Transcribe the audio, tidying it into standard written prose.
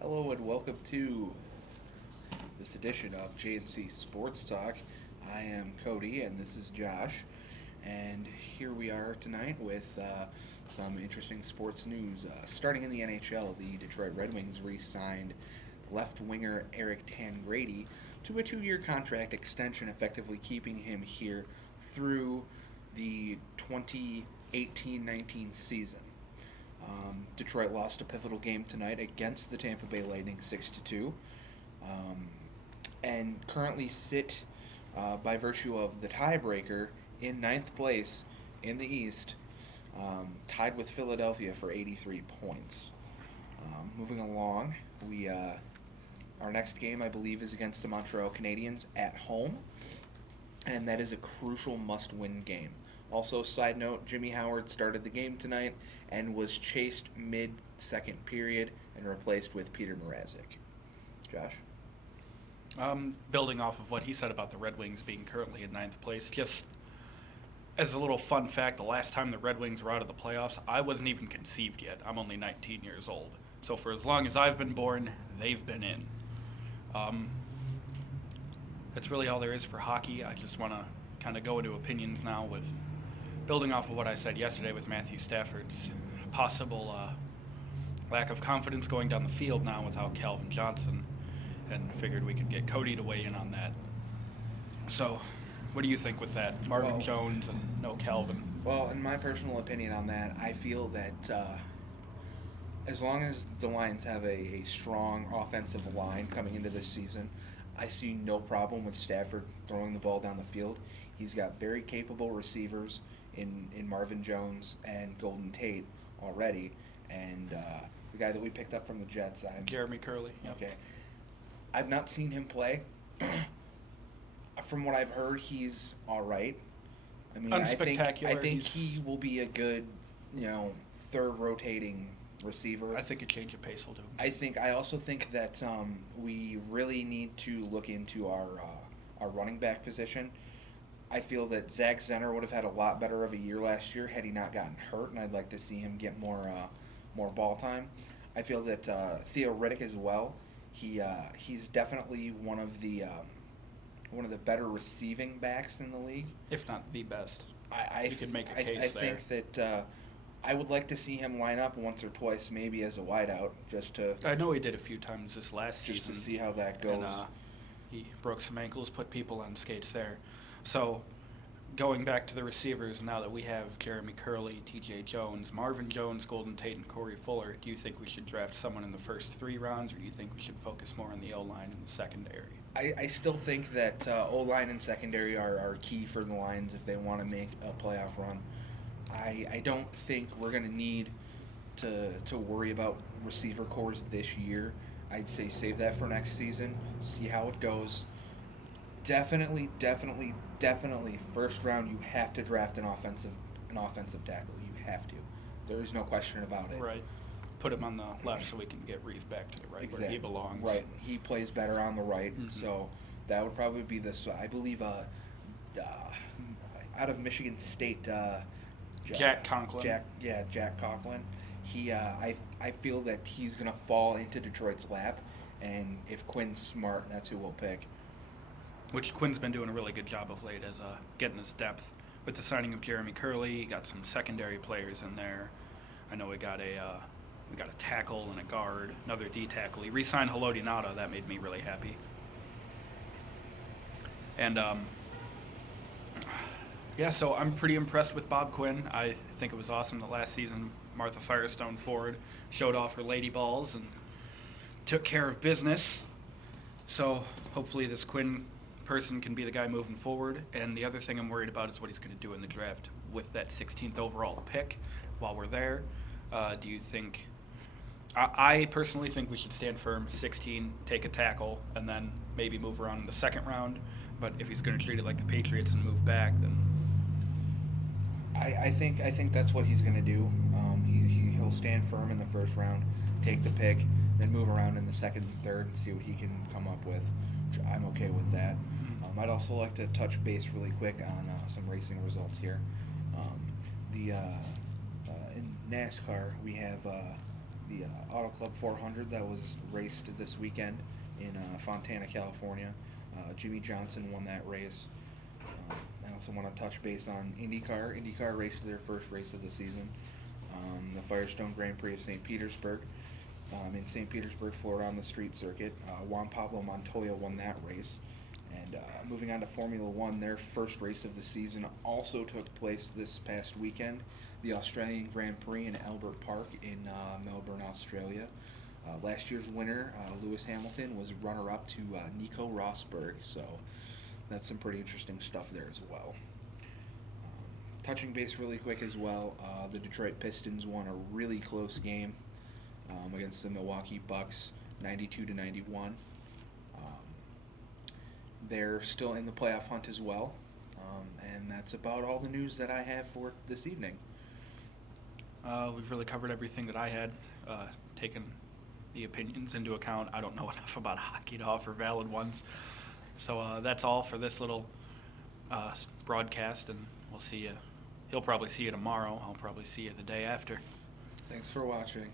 Hello and welcome to this edition of JNC Sports Talk. I am Cody and this is Josh, and here we are tonight with some interesting sports news. Starting in the NHL, the Detroit Red Wings re-signed left winger Eric Tangradi to a 2-year contract extension, effectively keeping him here through the 2018-19 season. Detroit lost a pivotal game tonight against the Tampa Bay Lightning 6-2, and currently sit by virtue of the tiebreaker in ninth place in the East, tied with Philadelphia for 83 points. Moving along, we our next game I believe is against the Montreal Canadiens at home, and that is a crucial must-win game. Also, side note, Jimmy Howard started the game tonight and was chased mid-second period and replaced with Peter Mrazek. Josh? Building off of what he said about the Red Wings being currently in ninth place, just as a little fun fact, the last time the Red Wings were out of the playoffs, I wasn't even conceived yet. I'm only 19 years old. So for as long as I've been born, they've been in. That's really all there is for hockey. I just want to kind of go into opinions now with building off of what I said yesterday with Matthew Stafford's possible lack of confidence going down the field now without Calvin Johnson, and figured we could get Cody to weigh in on that. So, what do you think with that? Marvin Jones and no Calvin. Well, in my personal opinion on that, I feel that as long as the Lions have a strong offensive line coming into this season, I see no problem with Stafford throwing the ball down the field. He's got very capable receivers in Marvin Jones and Golden Tate already, and the guy that we picked up from the Jets, Jeremy Curley. Yep. Okay. I've not seen him play. From what I've heard, he's all right. I mean, Unspectacular. I think he will be a good, third rotating receiver. I think a change of pace will do him. I also think that we really need to look into our running back position. I feel that Zach Zenner would have had a lot better of a year last year had he not gotten hurt, and I'd like to see him get more ball time. I feel that Theo Riddick as well. He's definitely one of the better receiving backs in the league, if not the best. You could make a case there. I think that I would like to see him line up once or twice, maybe as a wideout, just to. I know he did a few times this last season. Just to see how that goes. And, he broke some ankles, put people on skates there. So, going back to the receivers, now that we have Jeremy Curley, T.J. Jones, Marvin Jones, Golden Tate, and Corey Fuller, do you think we should draft someone in the first 3 rounds, or do you think we should focus more on the O-line and the secondary? I still think that O-line and secondary are key for the Lions if they want to make a playoff run. I don't think we're going to need to worry about receiver cores this year. I'd say save that for next season, see how it goes. Definitely, first round you have to draft an offensive tackle. You have to. There is no question about it. Right. Put him on the left so we can get Reeve back to the right where he belongs. Right. He plays better on the right, Mm-hmm. so that would probably be this. I believe out of Michigan State, Jack Conklin. Jack Conklin. He, I feel that he's gonna fall into Detroit's lap, and if Quinn's smart, that's who we'll pick. Which Quinn's been doing a really good job of late as getting his depth with the signing of Jeremy Curley. Got some secondary players in there. I know we got a tackle and a guard, another D tackle. He re-signed Haloti Ngata. That made me really happy. And so I'm pretty impressed with Bob Quinn. I think it was awesome that last season Martha Firestone Ford showed off her lady balls and took care of business. So hopefully this Quinn person can be the guy moving forward. And the other thing I'm worried about is what he's going to do in the draft with that 16th overall pick while we're there. Do you think I personally think we should stand firm, 16, take a tackle, and then maybe move around in the second round. But if he's going to treat it like the Patriots and move back, then I think that's what he's going to do. He'll stand firm in the first round, take the pick, then move around in the second and third and see what he can come up with. I'm okay with that. I'd also like to touch base really quick on some racing results here. In NASCAR, we have the Auto Club 400 that was raced this weekend in Fontana, California. Jimmy Johnson won that race. I also want to touch base on IndyCar. IndyCar raced their first race of the season, the Firestone Grand Prix of St. Petersburg. In St. Petersburg, Florida, on the street circuit. Juan Pablo Montoya won that race. And moving on to Formula One, their first race of the season also took place this past weekend. The Australian Grand Prix in Albert Park in Melbourne, Australia. Last year's winner, Lewis Hamilton, was runner-up to Nico Rosberg, so that's some pretty interesting stuff there as well. Touching base really quick as well, the Detroit Pistons won a really close game against the Milwaukee Bucks, 92-91. They're still in the playoff hunt as well, and that's about all the news that I have for this evening. We've really covered everything that I had, taken the opinions into account. I don't know enough about hockey to offer valid ones. So that's all for this little broadcast, and we'll see you. He'll probably see you tomorrow. I'll probably see you the day after. Thanks for watching.